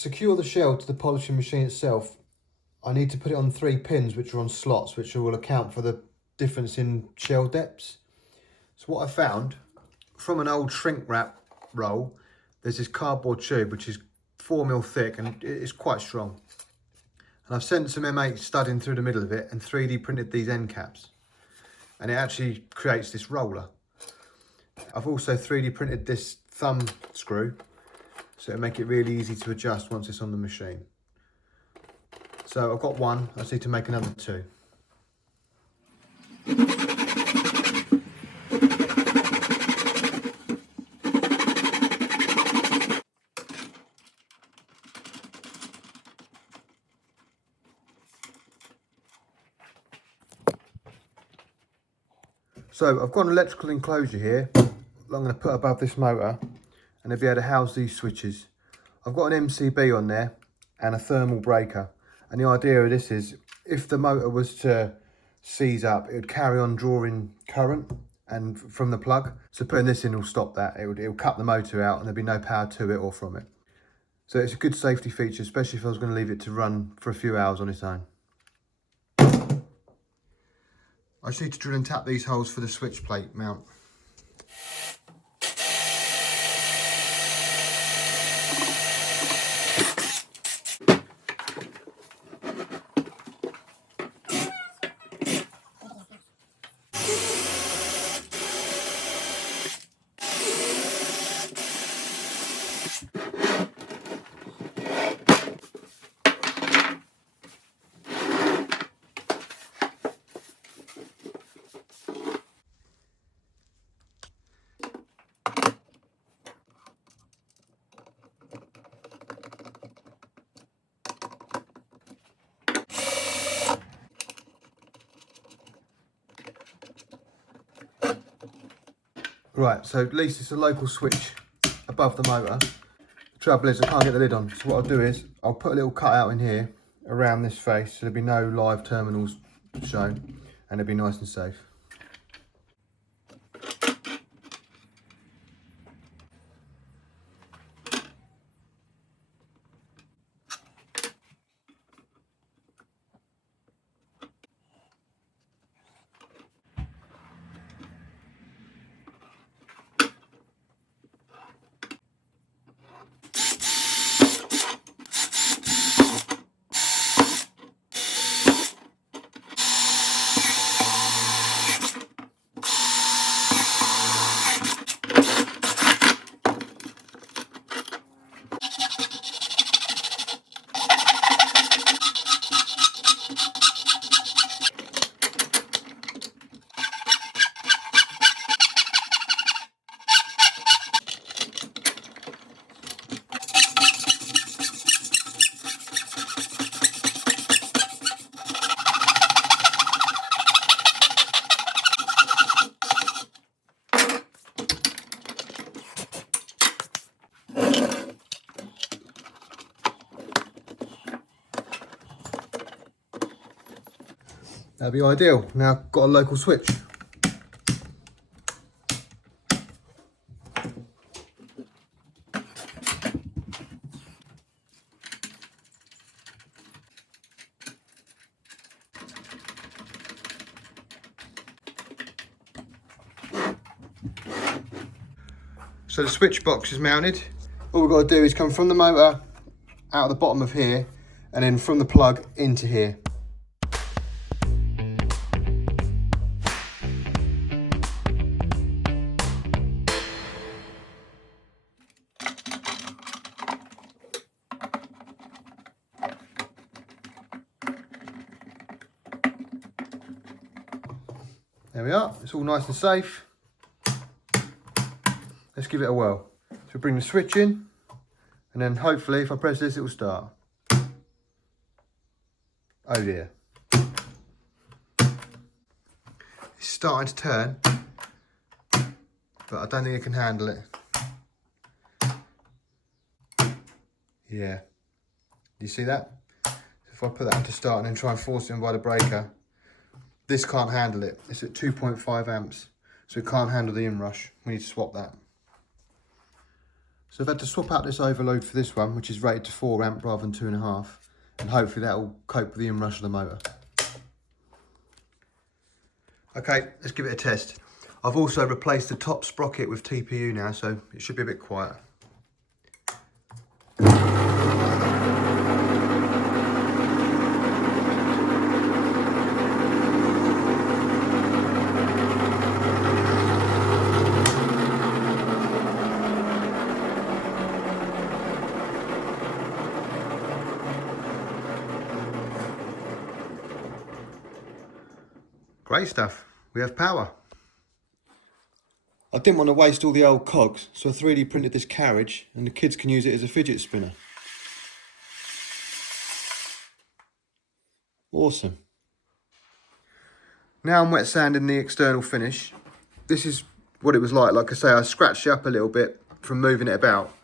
secure the shell to the polishing machine itself, I need to put it on 3 pins which are on slots, which will account for the difference in shell depths. So what I found, from an old shrink wrap roll, there's this cardboard tube which is 4mm thick and it's quite strong. And I've sent some M8 studding through the middle of it and 3D printed these end caps. And it actually creates this roller. I've also 3D printed this thumb screw, so it'll make it really easy to adjust once it's on the machine. So I've got one, I just need to make another 2. So I've got an electrical enclosure here I'm going to put above this motor, and it'll be able to house these switches. I've got an MCB on there and a thermal breaker, and the idea of this is if the motor was to seize up, it would carry on drawing current and from the plug. So putting this in will stop that. It'll cut the motor out and there'll be no power to it or from it. So it's a good safety feature, especially if I was going to leave it to run for a few hours on its own. I just need to drill and tap these holes for the switch plate mount. Right, so at least it's a local switch above the motor. The trouble is I can't get the lid on, so what I'll do is I'll put a little cutout in here around this face so there'll be no live terminals shown and it'll be nice and safe. That'd be ideal. Now I've got a local switch. So the switch box is mounted. All we've got to do is come from the motor out of the bottom of here and then from the plug into here. There we are, it's all nice and safe. Let's give it a whirl. So bring the switch in, and then hopefully if I press this it will start. Oh dear. It's starting to turn, but I don't think it can handle it. Yeah. Do you see that? If I put that into start and then try and force it in by the breaker, this can't handle it. It's at 2.5 amps, so it can't handle the inrush. We need to swap that. So I've had to swap out this overload for this one, which is rated to 4 amp rather than 2.5, and hopefully that will cope with the inrush of the motor. Okay, let's give it a test. I've also replaced the top sprocket with TPU now, so it should be a bit quieter. Great stuff, we have power. I didn't want to waste all the old cogs, so I 3D printed this carriage and the kids can use it as a fidget spinner. Awesome. Now I'm wet sanding the external finish. This is what it was like I say, I scratched it up a little bit from moving it about.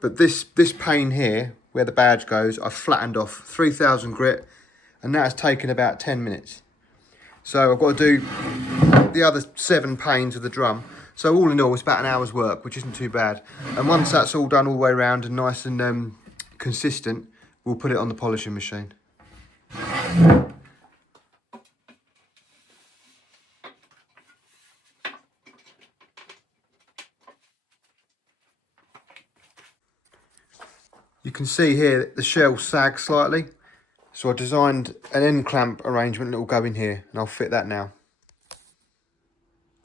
But this pane here, where the badge goes, I flattened off 3000 grit, and that has taken about 10 minutes. So I've got to do the other 7 panes of the drum. So all in all, it's about an hour's work, which isn't too bad. And once that's all done all the way around and nice and consistent, we'll put it on the polishing machine. You can see here the shell sags slightly. So I designed an end clamp arrangement that will go in here, and I'll fit that now.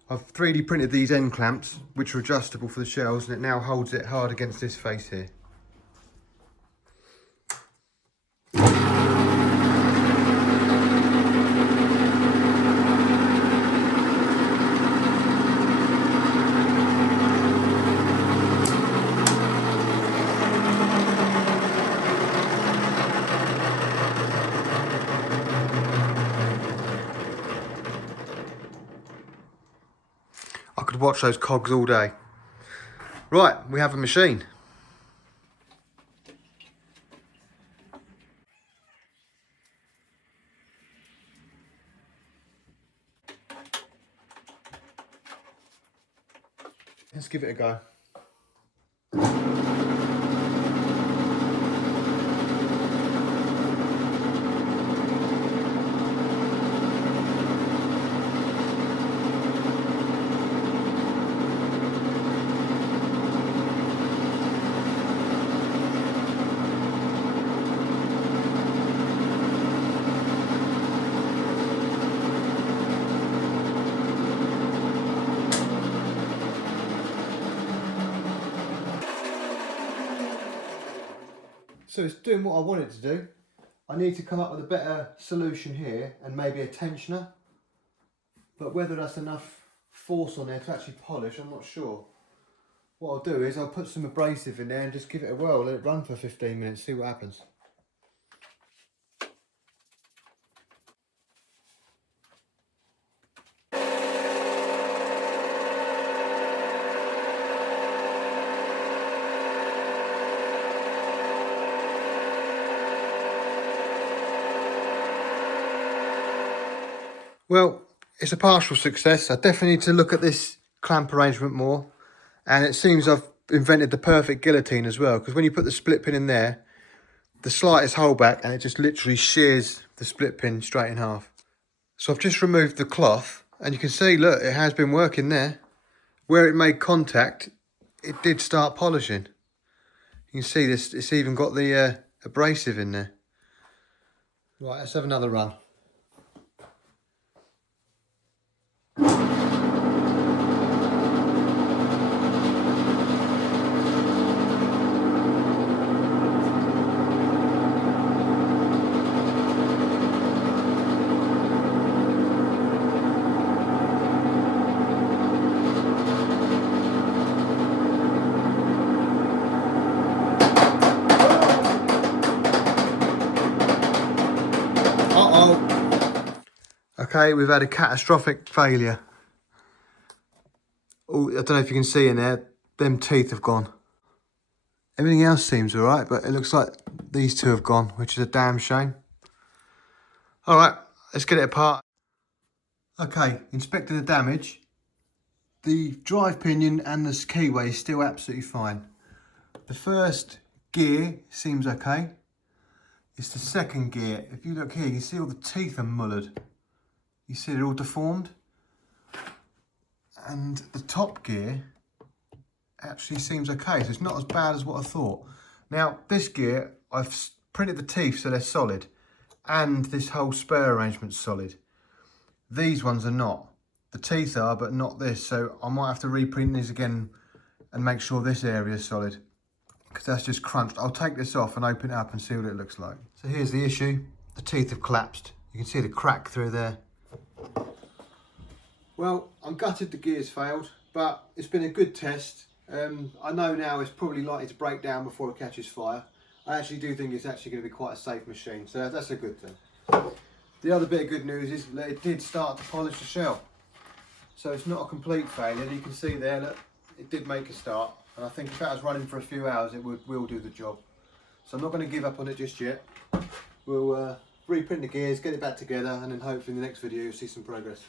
I've 3D printed these end clamps, which are adjustable for the shells, and it now holds it hard against this face here. I could watch those cogs all day. Right, we have a machine. Let's give it a go. So it's doing what I want it to do. I need to come up with a better solution here and maybe a tensioner. But whether that's enough force on there to actually polish, I'm not sure. What I'll do is I'll put some abrasive in there and just give it a whirl, let it run for 15 minutes, see what happens. Well, it's a partial success. I definitely need to look at this clamp arrangement more. And it seems I've invented the perfect guillotine as well, because when you put the split pin in there, the slightest holdback and it just literally shears the split pin straight in half. So I've just removed the cloth and you can see, look, it has been working there. Where it made contact, it did start polishing. You can see this, it's even got the abrasive in there. Right, let's have another run. Okay, we've had a catastrophic failure. Oh, I don't know if you can see in there, them teeth have gone. Everything else seems all right, but it looks like these two have gone, which is a damn shame. All right, let's get it apart. Okay, inspecting the damage. The drive pinion and the keyway is still absolutely fine. The first gear seems okay. It's the second gear. If you look here, you see all the teeth are mullered. You see they're all deformed. And the top gear actually seems okay, so it's not as bad as what I thought. Now, this gear, I've printed the teeth so they're solid, and this whole spur arrangement's solid. These ones are not. The teeth are, but not this, so I might have to reprint these again and make sure this area is solid, because that's just crunched. I'll take this off and open it up and see what it looks like. So here's the issue. The teeth have collapsed. You can see the crack through there. Well, I'm gutted the gears failed, but it's been a good test. I know now it's probably likely to break down before it catches fire. I actually do think it's actually going to be quite a safe machine, so that's a good thing. The other bit of good news is that it did start to polish the shell. So it's not a complete failure. You can see there, look, it did make a start. And I think if that was running for a few hours, it will do the job. So I'm not going to give up on it just yet. We'll reprint the gears, get it back together, and then hopefully in the next video you'll see some progress.